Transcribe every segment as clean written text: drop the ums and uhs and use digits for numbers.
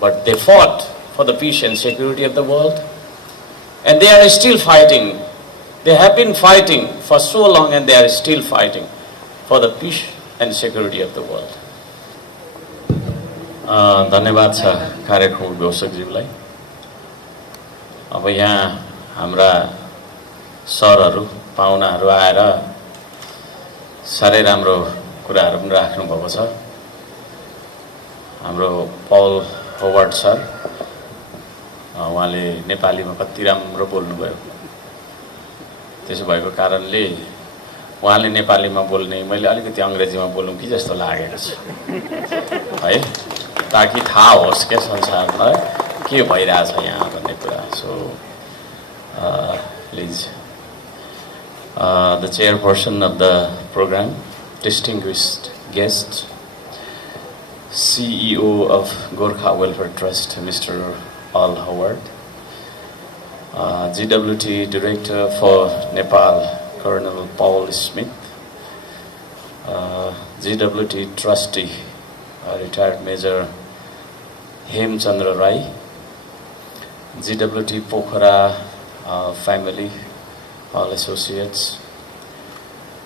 but they fought for the peace and security of the world. And they are still fighting. They have been fighting for so long and they are still fighting for the peace and security of the world. धन्यवाद छ कार्यक्रम व्यवस्थकज्यूलाई। अब यहाँ हाम्रा सरहरू पाहुनाहरू आएर साह्रै राम्रो कुराहरू पनि राख्नु भएको छ। हाम्रो पल होवर्ड सर उहाँले नेपालीमा कति राम्रो बोल्नुभयो। त्यसो भएको कारणले उहाँले नेपालीमा बोल्ने मैले अलिकति अङ्ग्रेजीमा बोलौँ कि जस्तो लागेको छ है, ताकि थाहा होस् क्या संसारमा के भइरहेछ यहाँ भन्ने कुरा। So please the chairperson of the program, distinguished guest, CEO of Gorkha Welfare Trust, Mr. Al Howard, GWT Director for Nepal, Colonel Paul Smith, GWT Trustee, Retired Major Hem Chandra Rai, GWT Pokhara family, all associates,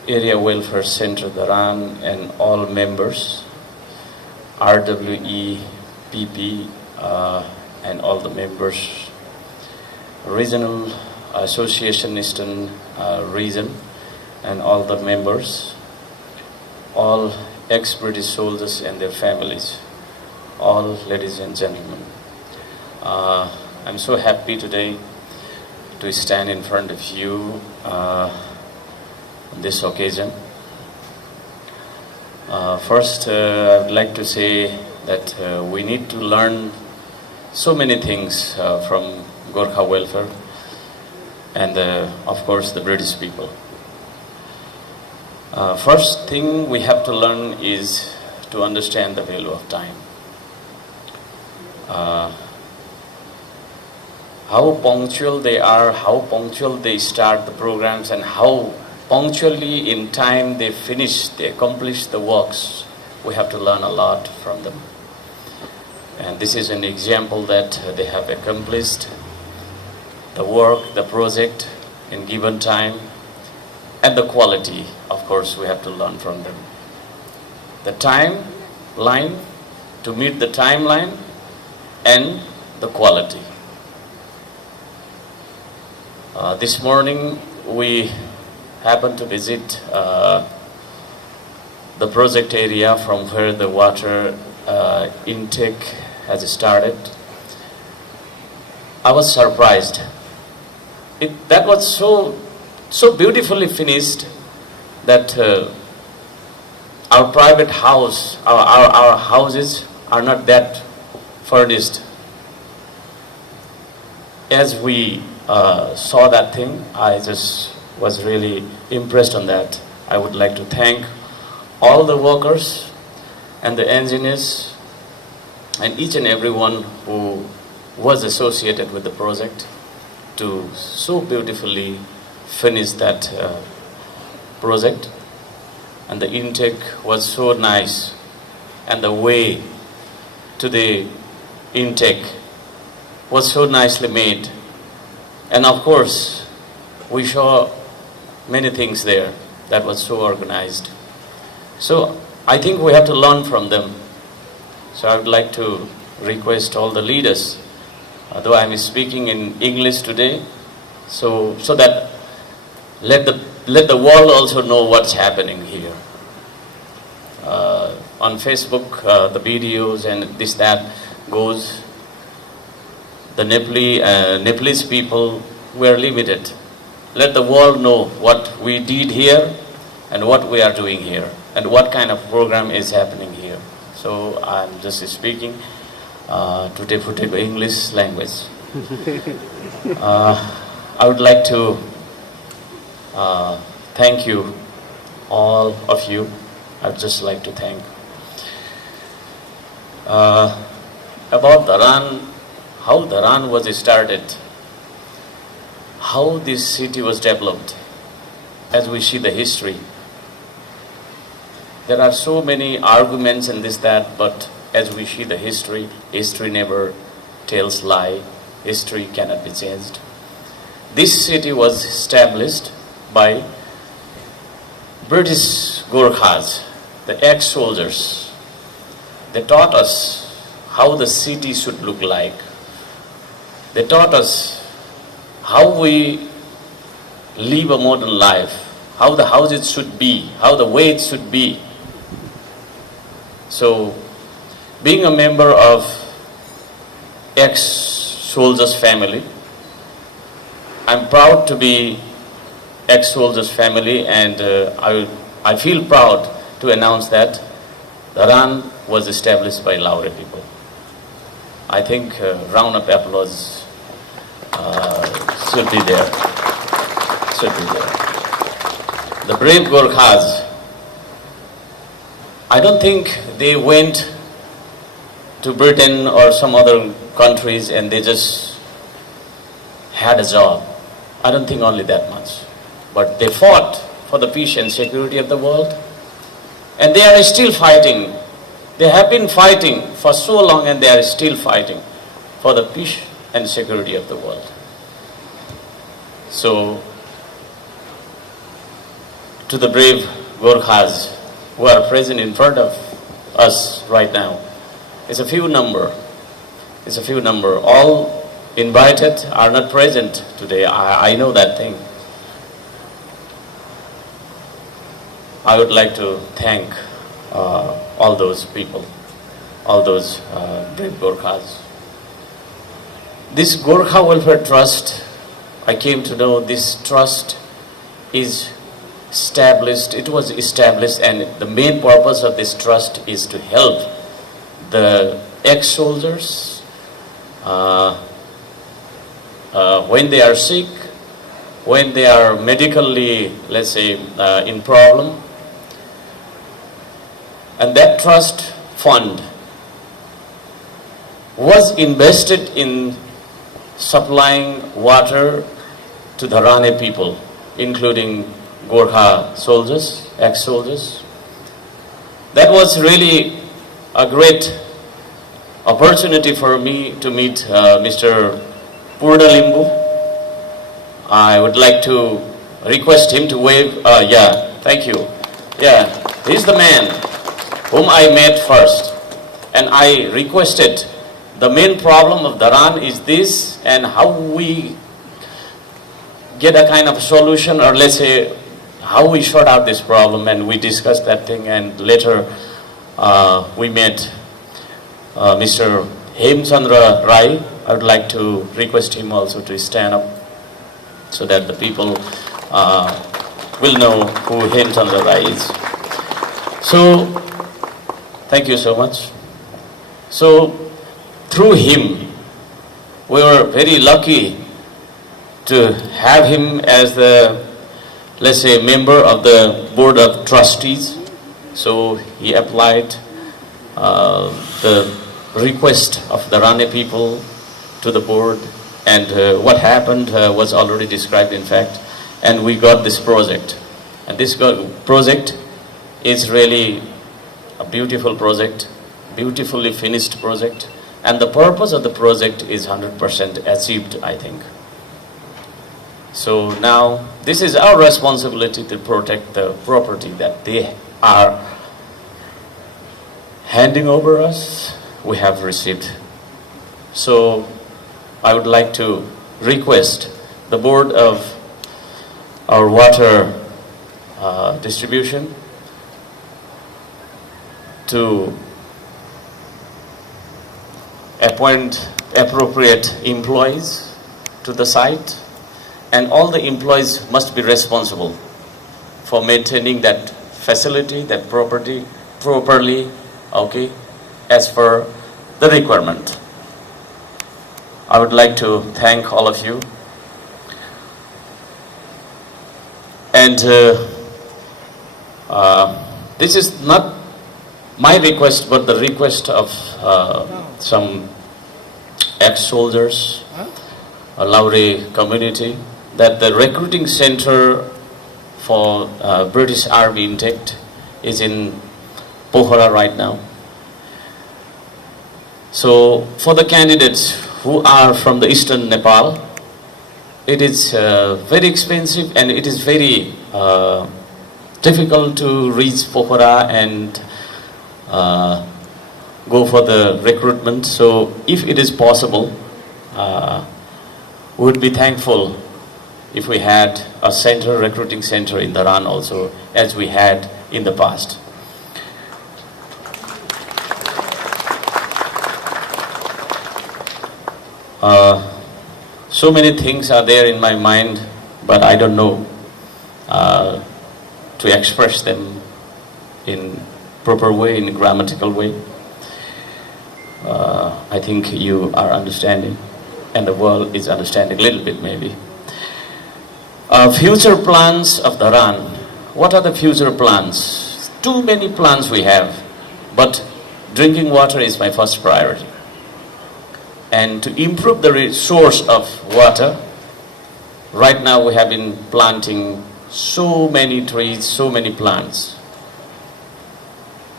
Area Welfare Center Dharan and all members, RWE, PP and all the members, Regional Association Eastern Region and all the members, all ex-British soldiers and their families, all ladies and gentlemen. I'm so happy today to stand in front of you on this occasion. First, I would like to say that we need to learn so many things from Gorkha welfare and of course the British people. First thing we have to learn is to understand the value of time. How punctual they are, how punctual they start the programs, and how punctually in time they finish, they accomplish the works. We have to learn a lot from them. And this is an example that they have accomplished the work, the project in given time, and the quality, of course, we have to learn from them. The timeline, to meet the timeline, and the quality. This morning we happened to visit the project area from where the water intake has started. I was surprised. That was so beautifully finished that our private house, our houses are not that furnished. As we saw that thing, I just was really impressed on that. I would like to thank all the workers and the engineers and each and everyone who was associated with the project to so beautifully finish that project. And the intake was so nice, and the way to the intake was so nicely made. And of course, we saw many things there that was so organized. So I think we have to learn from them. So I would like to request all the leaders, though I am speaking in English today, so that let the world also know what's happening here. On Facebook, the videos and this that goes. The Nepalese people were limited. Let the world know what we did here and what we are doing here and what kind of program is happening here. So I'm just speaking to English language. I would like to thank you, all of you. I'd just like to thank. About Dharan, how Dharan was started, how this city was developed, as we see the history. There are so many arguments and this, that, but as we see the history, history never tells lie, history cannot be changed. This city was established by British Gorkhas, the ex-soldiers. They taught us how the city should look like. They taught us how we live a modern life, how the houses should be, how the way it should be. So, being a member of ex-soldiers family, I'm proud to be ex-soldiers family, and I feel proud to announce that Dharan was established by Laure people. I think round of applause should be there. Should be there. The brave Gorkhas, I don't think they went to Britain or some other countries and they just had a job. I don't think only that much. But they fought for the peace and security of the world. And they are still fighting. They have been fighting for so long and they are still fighting for the peace and security of the world. So, to the brave Gorkhas who are present in front of us right now, it's a few number. It's a few number. All invited are not present today. I know that thing. I would like to thank all those people, all those brave Gorkhas. This Gorkha Welfare Trust, I came to know this trust is established, it was established, and the main purpose of this trust is to help the ex-soldiers when they are sick, when they are medically, let's say, in problem. And that trust fund was invested in supplying water to the Dharan people, including Gorkha soldiers, ex-soldiers. That was really a great opportunity for me to meet Mr. Purna Limbu. I would like to request him to wave. Yeah, thank you. Yeah, he's the man whom I met first. And I requested, the main problem of Dharan is this, and how we get a kind of solution, or let's say, how we sort out this problem, and we discussed that thing, and later we met Mr. Hemchandra Rai. I would like to request him also to stand up so that the people will know who Hemchandra Rai is. So, thank you so much. So, through him, we were very lucky to have him as the, let's say, member of the Board of Trustees. So he applied the request of the Rane people to the board, and what happened was already described, in fact, and we got this project. And this project is really a beautiful project, beautifully finished project, and the purpose of the project is 100% achieved, I think. So now, this is our responsibility to protect the property that they are handing over us, we have received. So, I would like to request the board of our water distribution to appoint appropriate employees to the site, and all the employees must be responsible for maintaining that facility, that property properly, okay, as per the requirement. I would like to thank all of you. And this is not my request, but the request of some ex-soldiers, a Laure community, that the recruiting center for British Army intake is in Pohara right now. So for the candidates who are from the eastern Nepal, it is very expensive and it is very difficult to reach Pokhara and go for the recruitment. So if it is possible, we would be thankful if we had a center, recruiting center in Dharan also, as we had in the past. So many things are there in my mind, but I don't know to express them in proper way, in a grammatical way. I think you are understanding, and the world is understanding a little bit maybe. Future plans of Dharan. What are the future plans? Too many plans we have, but drinking water is my first priority. And to improve the source of water, right now we have been planting so many trees, so many plants.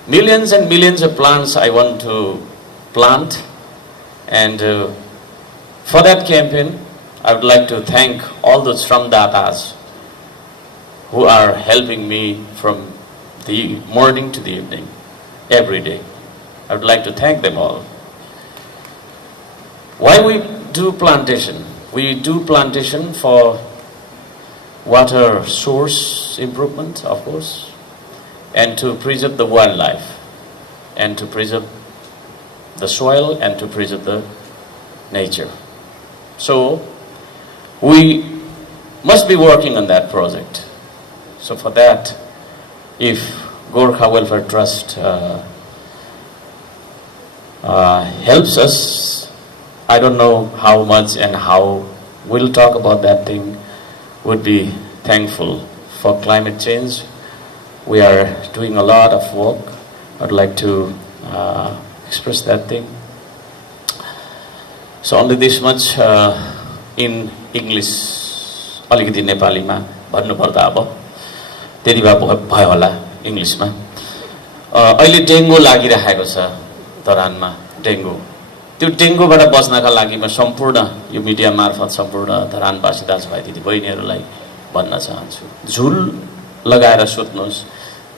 Millions and millions of plants I want to plant, and for that campaign I would like to thank all those Shramdatas who are helping me from the morning to the evening, every day. I would like to thank them all. Why we do plantation? We do plantation for water source improvement, of course, and to preserve the wildlife, and to preserve the soil, and to preserve the nature. So we must be working on that project. So for that, if Gorkha Welfare Trust helps us, I don't know how much and how we'll talk about that thing, would be thankful. For climate change, we are doing a lot of work. I'd like to express that thing. So only this much in English, अलिकति नेपालीमा भन्नुपर्दा अब त्यति भए भयो होला इङ्ग्लिसमा। अहिले डेङ्गु लागिरहेको छ धरानमा, डेङ्गु। त्यो डेङ्गुबाट बच्नका लागि म सम्पूर्ण यो मिडिया मार्फत सम्पूर्ण धरानवासी दाजुभाइ दिदीबहिनीहरूलाई भन्न चाहन्छु, झुल लगाएर सुत्नुहोस्।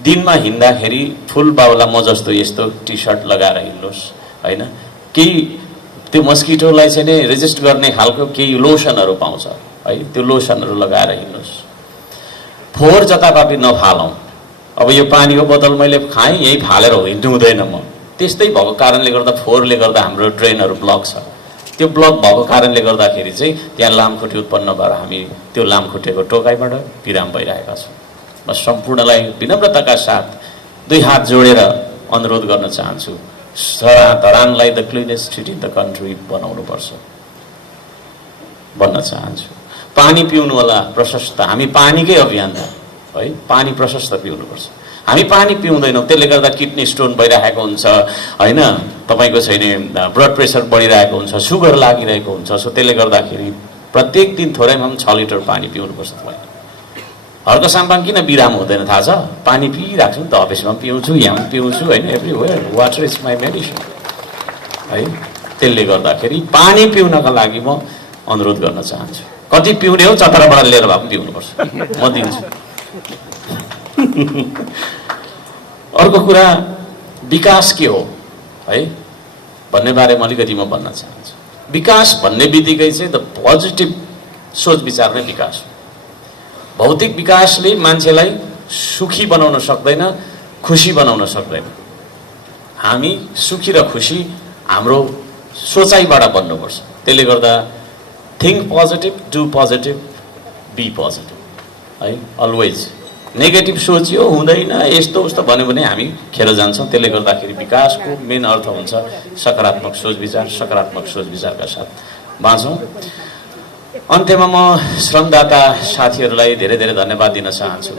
दिनमा हिँड्दाखेरि फुल बाउला म जस्तो यस्तो टी सर्ट लगाएर हिँड्नुहोस्, हैन? केही त्यो मस्किटोलाई चाहिँ नि रेजिस्ट गर्ने खालको केही लोसनहरू पाउँछ है, त्यो लोसनहरू लगाएर हिँड्नुहोस्। फोहोर जताततै नफालौँ। अब यो पानीको बोतल मैले खाएँ, यही फालेर हिँड्नु हुँदैन म। त्यस्तै भएको कारणले गर्दा फोहोरले गर्दा हाम्रो ड्रेनहरू ब्लक छ। त्यो ब्लक भएको कारणले गर्दाखेरि चाहिँ त्यहाँ लामखुट्टे उत्पन्न भएर हामी त्यो लामखुट्टेको टोकाइबाट बिराम भइरहेका छौँ। म सम्पूर्णलाई विनम्रताका साथ दुई हात जोडेर अनुरोध गर्न चाहन्छु, धरानलाई the cleanest city in the country बनाउनुपर्छ भन्न चाहन्छु। पानी पिउनु होला प्रशस्त, हामी पानीकै अभियान है, पानी प्रशस्त पिउनुपर्छ। हामी पानी पिउँदैनौँ, त्यसले गर्दा किडनी स्टोन भइरहेको हुन्छ हैन, तपाईको छैन ब्लड प्रेसर बढिरहेको हुन्छ, सुगर लागिरहेको हुन्छ। सो त्यसले गर्दाखेरि प्रत्येक दिन थोरैमा पनि 6 लिटर पानी पिउनुपर्छ। तपाईँ हर्क साम्पाङ किन बिराम हुँदैन थाहा छ? पानी पिइरहेको छु नि त, अफिसमा पनि पिउँछु, यहाँ पनि पिउँछु हैन, everywhere water is my medicine है। त्यसले गर्दाखेरि पानी पिउनका लागि म अनुरोध गर्न चाहन्छु। कति पिउने हो चतराबाट लिएर भए पनि पिउनुपर्छ, म दिन्छु। अर्को कुरा विकास के हो है भन्ने बारेमा अलिकति म भन्न चाहन्छु। विकास भन्ने बित्तिकै चाहिँ द पोजिटिभ सोच विचार नै विकास हो। भौतिक विकासले मान्छेलाई सुखी बनाउन सक्दैन, खुसी बनाउन सक्दैन। हामी सुखी र खुसी हाम्रो सोचाइबाट बन्नुपर्छ। त्यसले गर्दा think positive, do positive, be positive है। अलवेज नेगेटिभ सोचियो हुँदैन यस्तो उस्तो भन्यो भने हामी खेर जान्छौँ। त्यसले गर्दाखेरि विकासको मेन अर्थ हुन्छ सकारात्मक सोच विचार, सकारात्मक सोच विचारका साथ बाँचौँ। अन्त्यमा म श्रमदाता साथीहरूलाई धेरै धेरै धन्यवाद दिन चाहन्छु।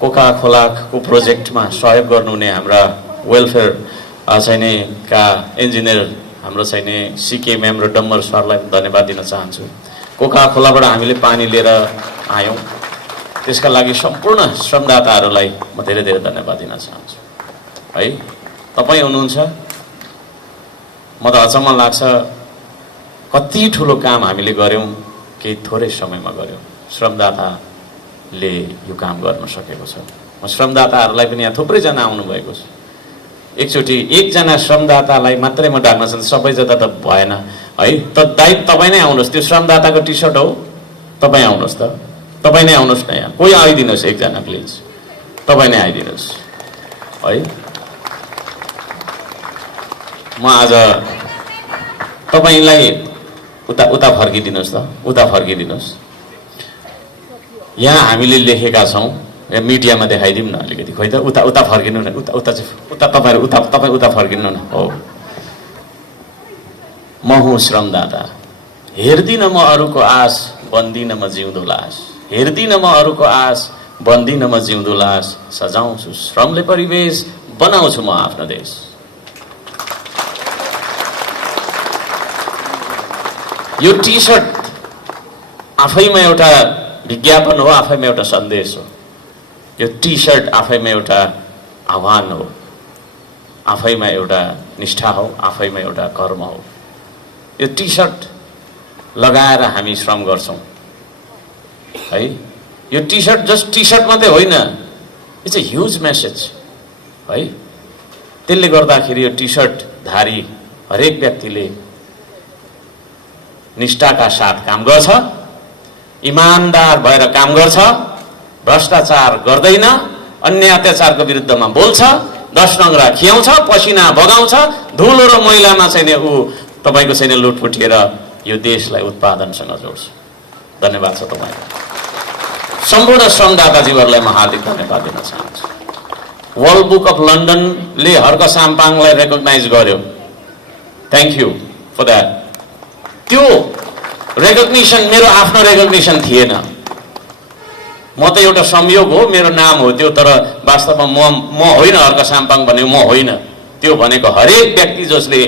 कोका खोलाको प्रोजेक्टमा सहयोग गर्नुहुने हाम्रा वेलफेयर चाहिने का इन्जिनियर हाम्रो चाहिने सिके म्याम र डम्बर सरलाई धन्यवाद दिन चाहन्छु। कोका खोलाबाट हामीले पानी लिएर आयौँ, त्यसका लागि सम्पूर्ण श्रमदाताहरूलाई म धेरै धेरै धन्यवाद दिन चाहन्छु है। तपाईँ हुनुहुन्छ म त अचम्म लाग्छ कति ठुलो काम हामीले गर्यौं केही थोरै समयमा गर्यौं श्रमदाताले यो काम गर्न सकेको छ म श्रमदाताहरूलाई पनि यहाँ थुप्रै जना आउनु भएको छ एकचोटि एकजना श्रमदातालाई मात्रै म डाक्न चाहन्छु सबै जता त भएन है त दाइ तपाई नै आउनुस् त्यो श्रमदाताको टी-शर्ट हो तपाई आउनुस् त तपाई नै आउनुस् न यहाँ कोही आइदिनुस् एकजना प्लिज तपाई नै आइदिनुस् है म आज तपाईलाई उता फर्किदिनुस् त उता फर्किदिनुस् यहाँ हामीले लेखेका छौं या मिडियामा देखाइदिउँ न अलिकति खोइ त उता फर्किनु न उता तपाईहरु तपाई उता फर्किनु न हो म हुँ श्रमदाता हेर्दिन म अरूको आश बन्दिन म जिउँदो लास हेर्दिन म अरूको आश बन्दिन म जिउँदो लास सजाउँछु श्रमले परिवेश बनाउँछु म आफ्नो देश यो टी-शर्ट आफैमा एउटा विज्ञापन हो आफैमा एउटा सन्देश हो यो टी-शर्ट आफैमा एउटा आह्वान हो आफैमा एउटा निष्ठा हो आफैमा एउटा कर्म हो यो टी-शर्ट लगाएर हामी श्रम गर्छौं है यो टी-शर्ट जस्ट टी-शर्ट मात्रै होइन इट्स अ ह्युज मेसेज है त्यसले गर्दाखेरि यो टी-शर्ट धारी हरेक व्यक्तिले निष्ठाका साथ काम गर्छ इमानदार भएर काम गर्छ भ्रष्टाचार गर्दैन अन्य अत्याचारको विरुद्धमा बोल्छ 10 नङ्ग्रा खियाउँछ पसिना बगाउँछ धुलो र मैलामा चाहिँ उ तपाईको चाहिँ लुटपुटिएर यो देशलाई उत्पादनसँग जोड्छ धन्यवाद छ तपाईलाई सम्पूर्ण श्रमदाताजीहरुलाई म हार्दिक धन्यवाद दिन चाहन्छु वर्ल्ड बुक अफ लन्डनले हर्का साम्पाङलाई रेकग्नाइज गर्यो थ्यांक यू फर दैट त्यो रेकग्निसन मेरो आफ्नो रेकग्निसन थिएन म त एउटा संयोग हो मेरो नाम हो त्यो तर वास्तवमा म होइन हर्का साम्पाङ भनेको म होइन त्यो भनेको हरेक व्यक्ति जसले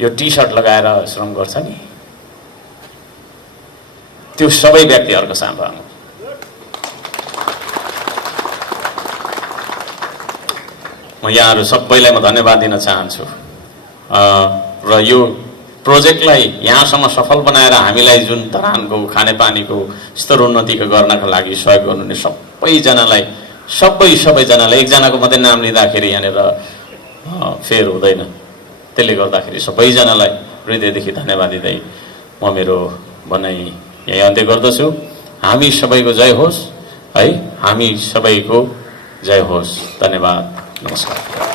यो टी-शर्ट लगाएर श्रम गर्छ नि त्यो सबै व्यक्ति हर्का साम्पाङ म यहाँहरु सबैलाई म धन्यवाद दिन चाहन्छु र यो प्रोजेक्टलाई यहाँसम्म सफल बनाएर हामीलाई जुन धरानको खानेपानीको स्तरोन्नतिको गर्नका लागि सहयोग गर्नुहुने सबैजनालाई सबैजनालाई एकजनाको मात्रै नाम लिँदाखेरि यहाँनिर फेर हुँदैन त्यसले गर्दाखेरि सबैजनालाई हृदयदेखि धन्यवाद दिँदै म मेरो भनाइ यही अन्त्य गर्दछु हामी सबैको जय होस् है हामी सबैको जय होस् धन्यवाद नमस्कार